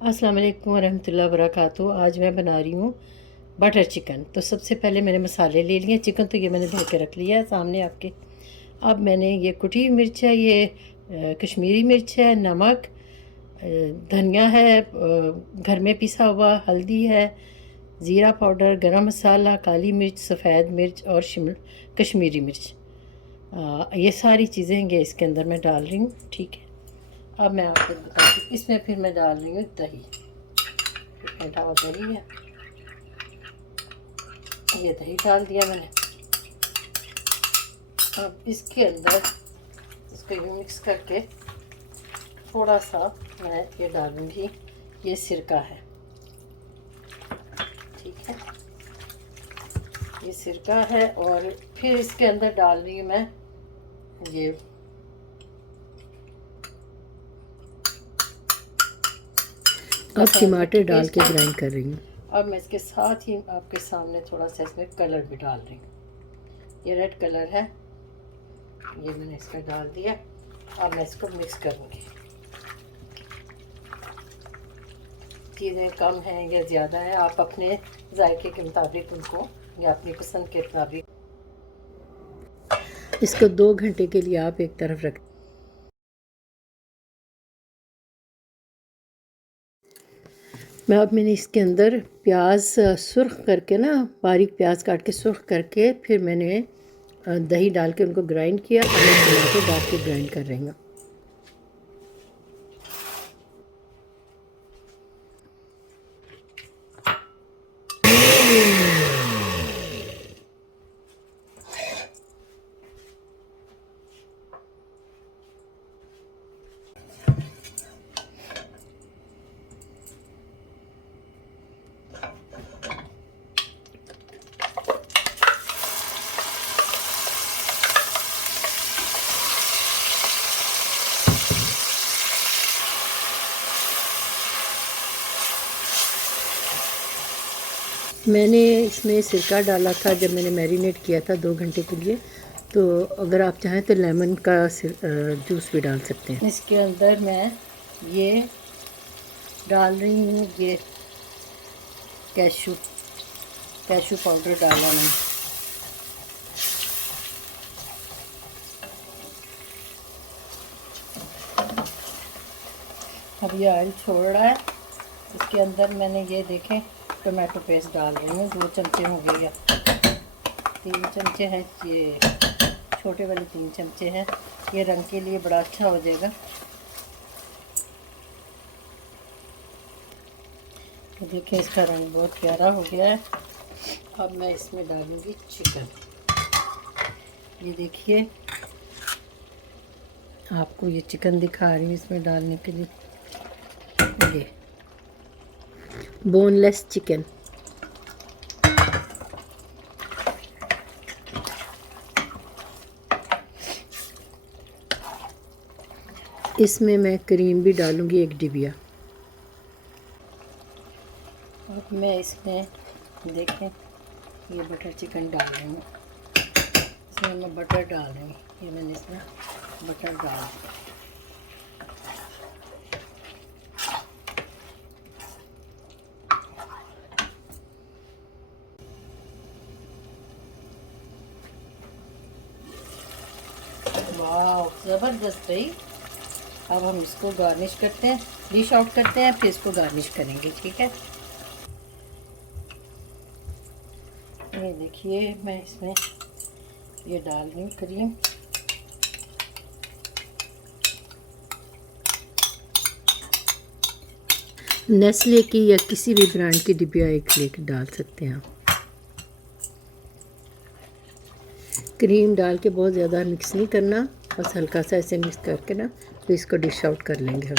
अस्सलाम वालेकुम वरहमतुल्लाहि वबरकातुहू। आज मैं बना रही हूँ बटर चिकन। तो सबसे पहले मैंने मसाले ले लिए। चिकन तो ये मैंने धो के रख लिया है सामने आपके। अब मैंने ये कुटी मिर्च है, ये कश्मीरी मिर्च है, नमक, धनिया है, घर में पिसा हुआ, हल्दी है, ज़ीरा पाउडर, गरम मसाला, काली मिर्च, सफ़ेद मिर्च और शिमला कश्मीरी मिर्च। ये सारी चीज़ें ये इसके अंदर मैं डाल रही हूँ। ठीक है, अब मैं आपको बताती हूँ। इसमें फिर मैं डाल रही हूँ दही। फेंटा हुआ दही है, ये दही डाल दिया मैंने। अब इसके अंदर इसको यूँ मिक्स करके थोड़ा सा मैं ये डालूँगी, ये सिरका है। ठीक है, ये सिरका है। और फिर इसके अंदर डाल रही हूँ मैं ये अब टमाटर डाल के ग्राइंड कर रही हूँ। अब मैं इसके साथ ही आपके सामने थोड़ा सा इसमें कलर भी डाल रही हूँ। ये रेड कलर है, ये मैंने इसमें डाल दिया। अब मैं इसको मिक्स करूँगी। चीज़ें कम हैं या ज़्यादा हैं, आप अपने जायके के मुताबिक उनको या अपनी पसंद के मुताबिक इसको 2 घंटे के लिए आप एक तरफ रख। मैंने इसके अंदर प्याज सुर्ख करके ना, बारीक प्याज काट के सुर्ख करके फिर मैंने दही डाल के उनको ग्राइंड किया और मैं टमाटर डाल के ग्राइंड कर रही हूँ। मैंने इसमें सिरका डाला था जब मैंने मैरिनेट किया था 2 घंटे के लिए। तो अगर आप चाहें तो लेमन का जूस भी डाल सकते हैं। इसके अंदर मैं ये डाल रही हूँ, ये कैशू पाउडर डाला मैंने। अब ये ऑयल छोड़ रहा है। इसके अंदर मैंने ये देखें टोमेटो पेस्ट डाल रही हूँ। 2 चमचे हो गए या 3 चमचे हैं, ये छोटे वाले 3 चमचे हैं। ये रंग के लिए बड़ा अच्छा हो जाएगा। तो देखिए इसका रंग बहुत प्यारा हो गया है। अब मैं इसमें डालूँगी चिकन। ये देखिए, आपको ये चिकन दिखा रही हूँ इसमें डालने के लिए। ये बोनलेस चिकन। इसमें मैं क्रीम भी डालूँगी 1 डिबिया। अब मैं इसमें देखें ये बटर चिकन डाल रही हूँ। इसमें मैं बटर डाल रही हूँ। ये मैंने इसमें बटर डाल दिया। वाह, ज़बरदस्त रही। अब हम इसको गार्निश करते हैं, डिश आउट करते हैं, फिर इसको गार्निश करेंगे। ठीक है, ये देखिए मैं इसमें ये डाल रही हूँ क्रीम। नेस्ले की या किसी भी ब्रांड की डिबिया एक लेकर डाल सकते हैं आप। क्रीम डाल के बहुत ज़्यादा मिक्स नहीं करना, बस हल्का सा ऐसे मिक्स करके ना तो इसको डिश आउट कर लेंगे हम।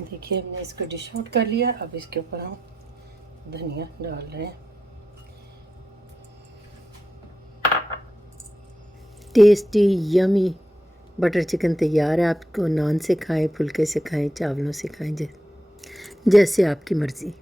देखिए हमने इसको डिश आउट कर लिया। अब इसके ऊपर हम धनिया डाल रहे हैं। टेस्टी यमी बटर चिकन तैयार है। आपको नान से खाएं, फुल्के से खाएं, चावलों से खाएं, जैसे आपकी मर्ज़ी।